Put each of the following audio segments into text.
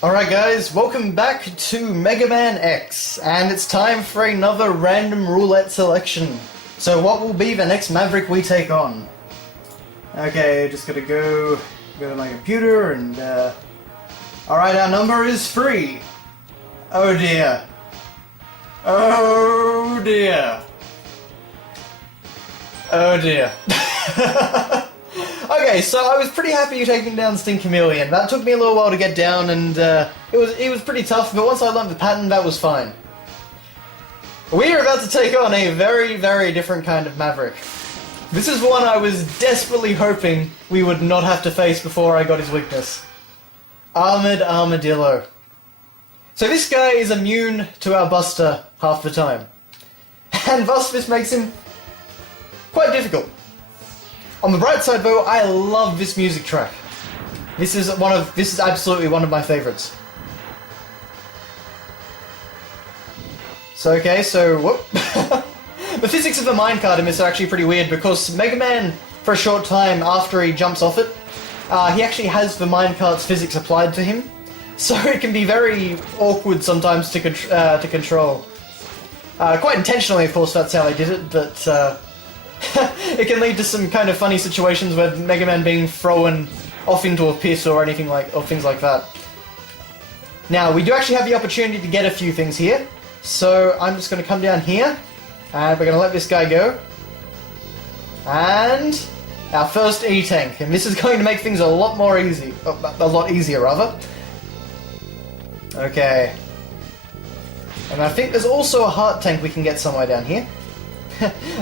Alright guys, welcome back to Mega Man X, and it's time for another random roulette selection. So what will be the next Maverick we take on? Okay, just gotta go to my computer and alright, our number is 3. Oh dear. Oh dear. Oh dear. Okay, so I was pretty happy taking down Sting Chameleon. That took me a little while to get down, and it was pretty tough, but once I learned the pattern, that was fine. We are about to take on a very, very different kind of Maverick. This is one I was desperately hoping we would not have to face before I got his weakness. Armored Armadillo. So this guy is immune to our Buster half the time. And thus this makes him quite difficult. On the bright side though, I love this music track. This is absolutely one of my favorites. So whoop. The physics of the minecart in this are actually pretty weird because Mega Man, for a short time after he jumps off it, he actually has the minecart's physics applied to him. So it can be very awkward sometimes to control. Quite intentionally, of course, that's how they did it, but it can lead to some kind of funny situations where Mega Man being thrown off into a pit or things like that. Now, we do actually have the opportunity to get a few things here, so I'm just going to come down here, and we're going to let this guy go. And our first E-Tank, and this is going to make things a lot easier rather. Okay. And I think there's also a heart tank we can get somewhere down here.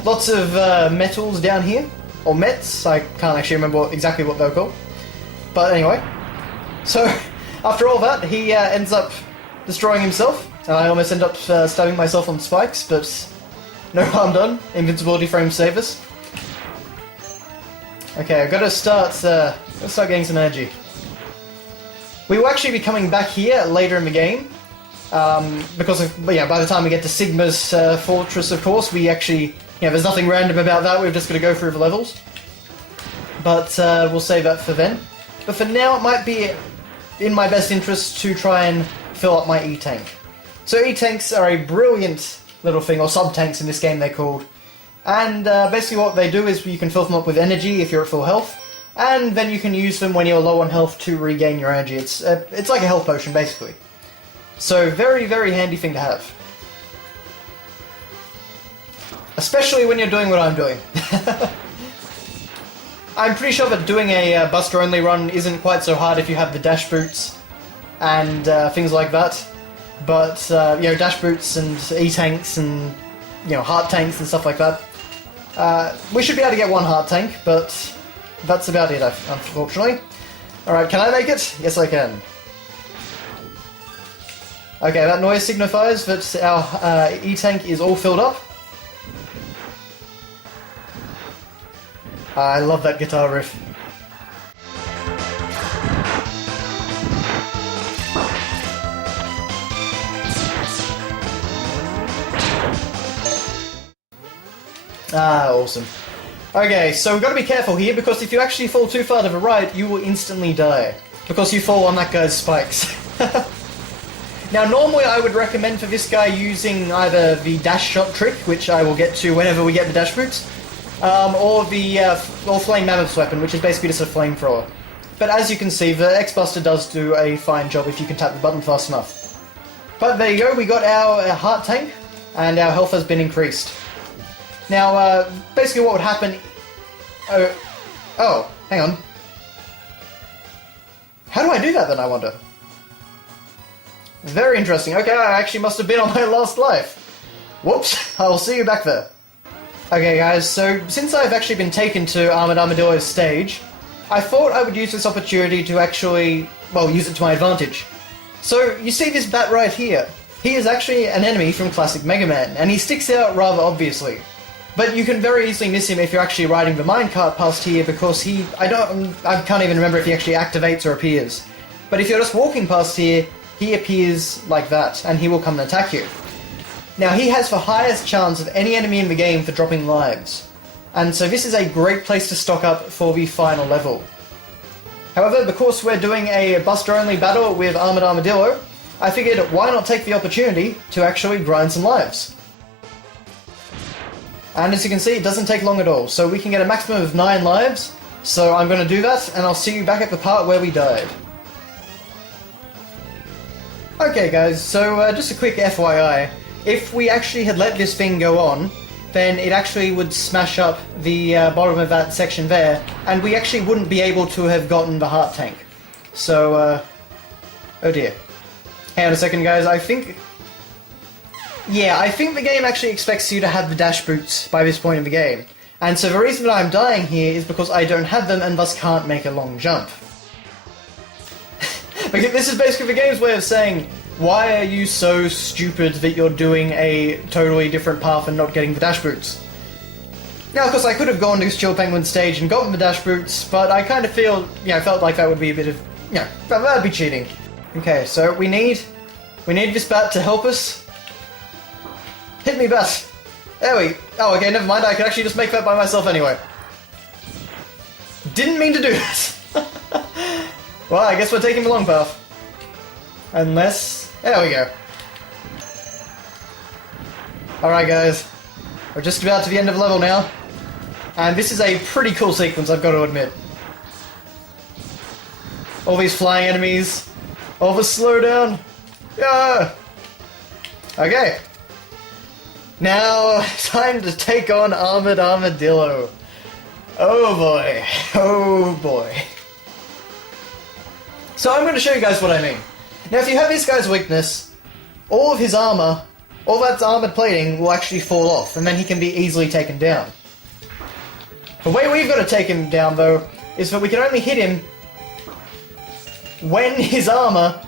Lots of metals down here, or mets, I can't actually remember exactly what they're called. But anyway, so after all that, he ends up destroying himself, and I almost end up stabbing myself on spikes, but no harm done. Invincibility frames save us. Okay, I've got to start getting some energy. We will actually be coming back here later in the game. Because by the time we get to Sigma's fortress, of course, we actually, there's nothing random about that, we're just going to go through the levels. But we'll save that for then. But for now, it might be in my best interest to try and fill up my E-Tank. So E-Tanks are a brilliant little thing, or sub-tanks in this game they're called. And basically what they do is you can fill them up with energy if you're at full health, and then you can use them when you're low on health to regain your energy. It's like a health potion, basically. So, very, very handy thing to have. Especially when you're doing what I'm doing. I'm pretty sure that doing a Buster-only run isn't quite so hard if you have the dash boots and things like that. But, dash boots and E-tanks and, heart tanks and stuff like that. We should be able to get one heart tank, but that's about it, unfortunately. Alright, can I make it? Yes, I can. Okay, that noise signifies that our E-Tank is all filled up. I love that guitar riff. Awesome. Okay, so we've got to be careful here, because if you actually fall too far to the right, you will instantly die. Because you fall on that guy's spikes. Now, normally I would recommend for this guy using either the dash shot trick, which I will get to whenever we get the dash boots, or Flame Mammoth's weapon, which is basically just a flamethrower. But as you can see, the X-Buster does do a fine job if you can tap the button fast enough. But there you go, we got our heart tank, and our health has been increased. Now, basically what would happen... Oh, hang on. How do I do that then, I wonder? Very interesting. Okay, I actually must have been on my last life. Whoops, I'll see you back there. Okay guys, so since I've actually been taken to Armored Armadillo's stage, I thought I would use this opportunity to actually, use it to my advantage. So, you see this bat right here? He is actually an enemy from classic Mega Man, and he sticks out rather obviously. But you can very easily miss him if you're actually riding the minecart past here, because I can't even remember if he actually activates or appears. But if you're just walking past here, he appears like that, and he will come and attack you. Now, he has the highest chance of any enemy in the game for dropping lives, and so this is a great place to stock up for the final level. However, because we're doing a Buster-only battle with Armored Armadillo, I figured why not take the opportunity to actually grind some lives. And as you can see, it doesn't take long at all, so we can get a maximum of 9 lives, so I'm going to do that, and I'll see you back at the part where we died. Okay guys, so just a quick FYI, if we actually had let this thing go on, then it actually would smash up the bottom of that section there, and we actually wouldn't be able to have gotten the heart tank. So, oh dear. Hang on a second guys, I think the game actually expects you to have the dash boots by this point in the game. And so the reason that I'm dying here is because I don't have them and thus can't make a long jump. Because this is basically the game's way of saying, why are you so stupid that you're doing a totally different path and not getting the dash boots? Now, of course, I could have gone to Chill Penguin stage and gotten the dash boots, but I kind of felt like that would be a bit of, that'd be cheating. Okay, so we need this bat to help us. Hit me, bat! There we... Oh, okay, never mind, I could actually just make that by myself anyway. Didn't mean to do this! Well, I guess we're taking the long path. Unless... There we go. Alright guys, we're just about to the end of the level now. And this is a pretty cool sequence, I've got to admit. All these flying enemies, all the slowdown. Yeah! Okay. Now, time to take on Armored Armadillo. Oh boy. Oh boy. So I'm going to show you guys what I mean. Now if you have this guy's weakness, all of his armor, all that armored plating will actually fall off, and then he can be easily taken down. The way we've got to take him down though, is that we can only hit him when his armor...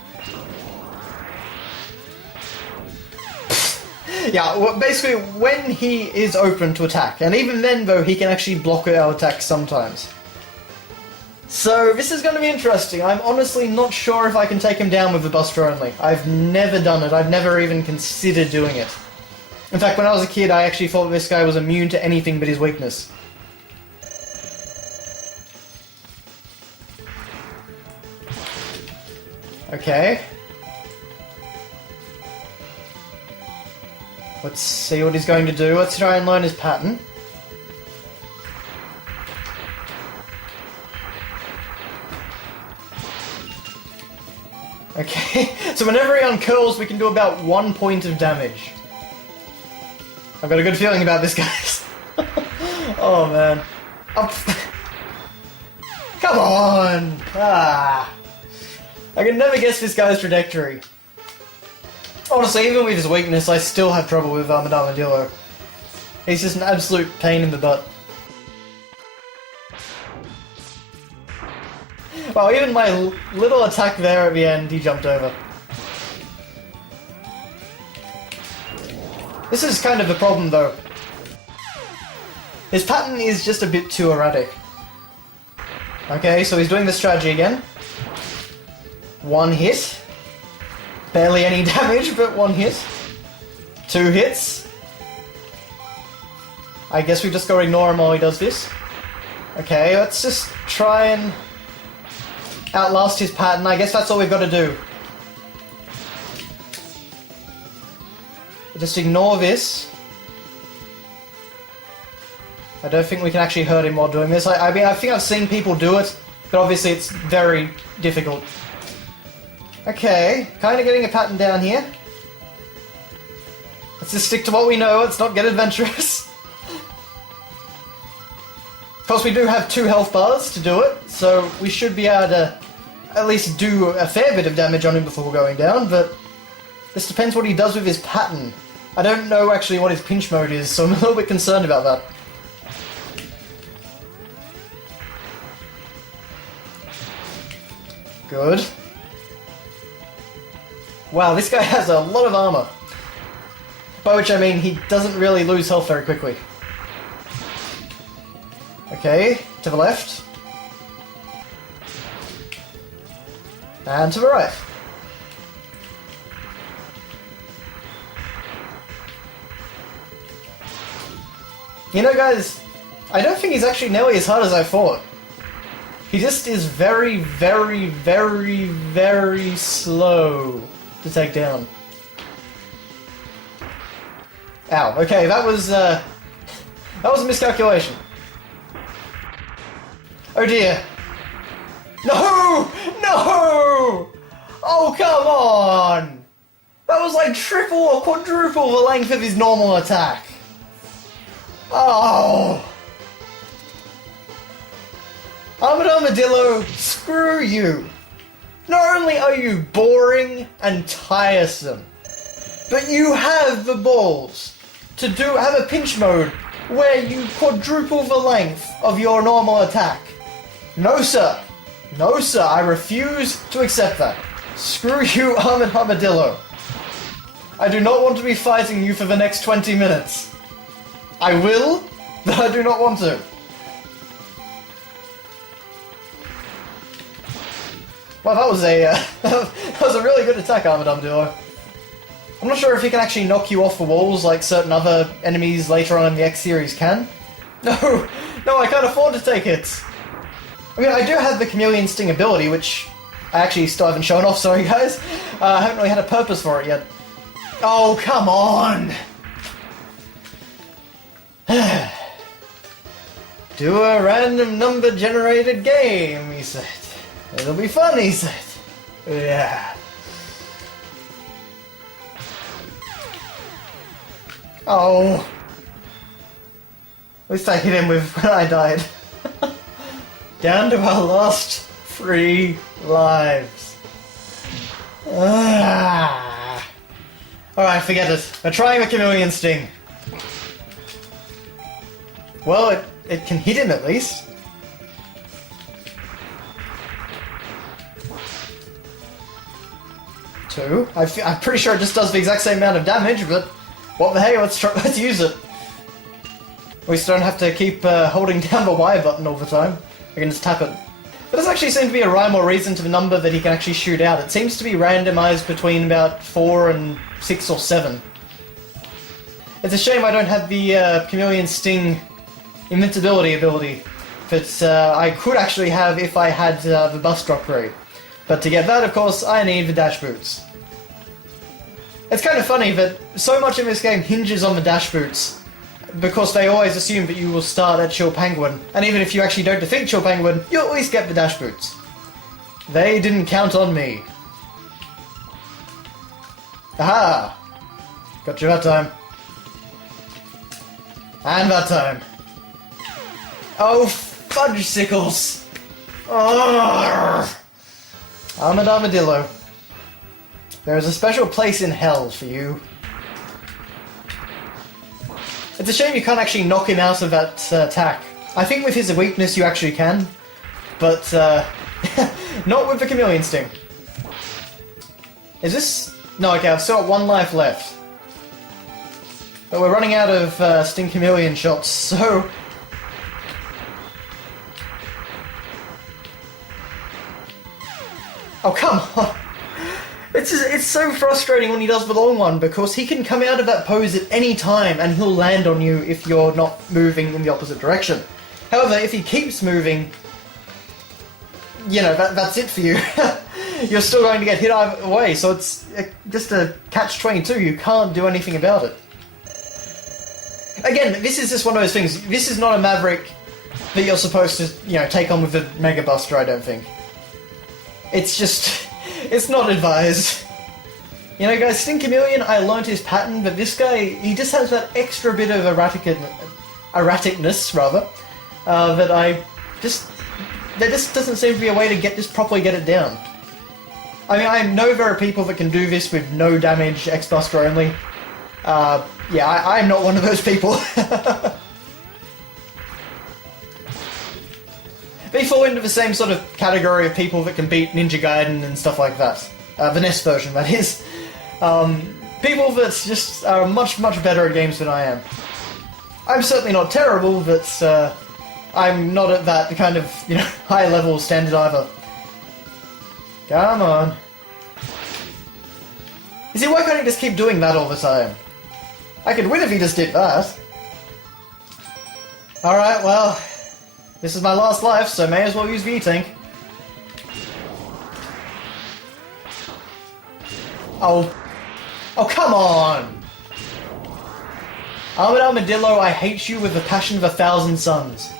Yeah, well, basically when he is open to attack, and even then though he can actually block our attacks sometimes. So this is going to be interesting. I'm honestly not sure if I can take him down with the Buster only. I've never done it, I've never even considered doing it. In fact, when I was a kid I actually thought this guy was immune to anything but his weakness. Okay. Let's see what he's going to do. Let's try and learn his pattern. Okay, so whenever he uncurls, we can do about 1 point of damage. I've got a good feeling about this, guys. Oh, man. Come on! Ah! I can never guess this guy's trajectory. Honestly, even with his weakness, I still have trouble with Armored Armadillo. He's just an absolute pain in the butt. Wow, even my little attack there at the end, he jumped over. This is kind of the problem, though. His pattern is just a bit too erratic. Okay, so he's doing the strategy again. 1 hit. Barely any damage, but 1 hit. 2 hits. I guess we just gotta ignore him while he does this. Okay, let's just try and outlast his pattern. I guess that's all we've got to do. Just ignore this. I don't think we can actually hurt him while doing this. I mean, I think I've seen people do it, but obviously it's very difficult. Okay, kind of getting a pattern down here. Let's just stick to what we know, let's not get adventurous. Of course, we do have 2 health bars to do it, so we should be able to at least do a fair bit of damage on him before going down, but this depends what he does with his pattern. I don't know actually what his pinch mode is, so I'm a little bit concerned about that. Good. Wow, this guy has a lot of armor. By which I mean he doesn't really lose health very quickly. Okay, to the left. And to the right. You know, guys, I don't think he's actually nearly as hard as I thought. He just is very, very, very, very slow to take down. Ow, okay, that was a miscalculation. Oh dear. No! No! Oh, come on! That was like triple or quadruple the length of his normal attack. Oh! Armadillo, screw you! Not only are you boring and tiresome, but you have the balls to have a pinch mode where you quadruple the length of your normal attack. No sir. No sir, I refuse to accept that. Screw you, Armadillo. I do not want to be fighting you for the next 20 minutes. I will, but I do not want to. Well, that was a really good attack, Armadillo. I'm not sure if he can actually knock you off the walls like certain other enemies later on in the X series can. No, I can't afford to take hits. I mean, I do have the Chameleon Sting ability, which I actually still haven't shown off, sorry guys. I haven't really had a purpose for it yet. Oh, come on! Do a random number generated game, he said. It'll be fun, he said. Yeah. Oh. At least I hit him with when I died. Down to our last 3 lives. Alright, forget it. We're trying the Chameleon Sting. Well, it can hit him at least. Two. I'm pretty sure it just does the exact same amount of damage, but what the hey, let's use it. We just don't have to keep holding down the Y button all the time. We can just tap it. There doesn't actually seem to be a rhyme or reason to the number that he can actually shoot out. It seems to be randomized between about 4 and 6 or 7. It's a shame I don't have the Chameleon Sting invincibility ability that I could actually have if I had the bus drop grade. But to get that, of course, I need the dash boots. It's kind of funny that so much of this game hinges on the dash boots, because they always assume that you will start at Chill Penguin, and even if you actually don't defeat Chill Penguin, you'll at least get the dash boots. They didn't count on me. Aha! Got you that time. And that time. Oh, Fudgesicles! Oh. Armadillo. There is a special place in hell for you. It's a shame you can't actually knock him out of that attack. I think with his weakness you actually can, but not with the Chameleon Sting. Is this... No, okay, I've still got 1 life left. But we're running out of Sting Chameleon shots, so... Oh, come on! It's so frustrating when he does the long one, because he can come out of that pose at any time and he'll land on you if you're not moving in the opposite direction. However, if he keeps moving, you know, that's it for you. You're still going to get hit either way, so it's just a catch-22. You can't do anything about it. Again, this is just one of those things. This is not a Maverick that you're supposed to, you know, take on with the Mega Buster, I don't think. It's just... It's not advised. You know, guys, Sting Chameleon, I learnt his pattern, but this guy, he just has that extra bit of erraticness, rather, that I just... There just doesn't seem to be a way to properly get it down. I mean, I know there are people that can do this with no damage, X-Buster only. Yeah, I'm not one of those people. They fall into the same sort of category of people that can beat Ninja Gaiden and stuff like that. The NES version, that is. People that just are much, much better at games than I am. I'm certainly not terrible, but I'm not at that kind of, you know, high-level standard either. Come on. You see, why can't he just keep doing that all the time? I could win if he just did that. Alright, well... This is my last life, so may as well use V-Tank. Oh. Oh, come on! Armored Armadillo, I hate you with the passion of 1,000 suns.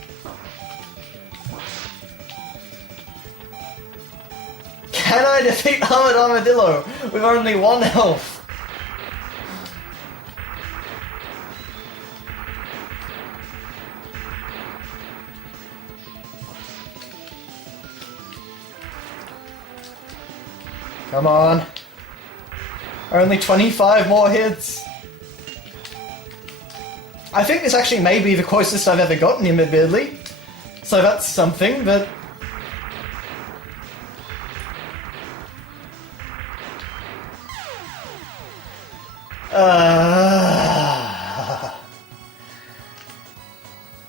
Can I defeat Armored Armadillo with only 1 health? Come on. Only 25 more hits. I think this actually may be the closest I've ever gotten him, admittedly. So that's something, but...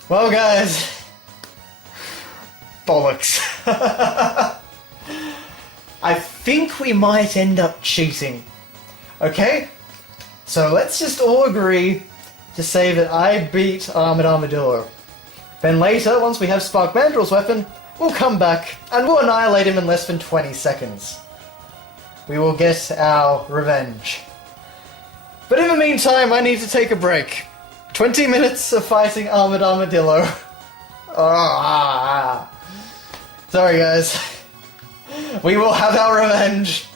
Well, guys... Bollocks. I think we might end up cheating. Okay? So let's just all agree to say that I beat Armored Armadillo. Then later, once we have Spark Mandrill's weapon, we'll come back and we'll annihilate him in less than 20 seconds. We will get our revenge. But in the meantime, I need to take a break. 20 minutes of fighting Armored Armadillo. Sorry guys. We will have our revenge.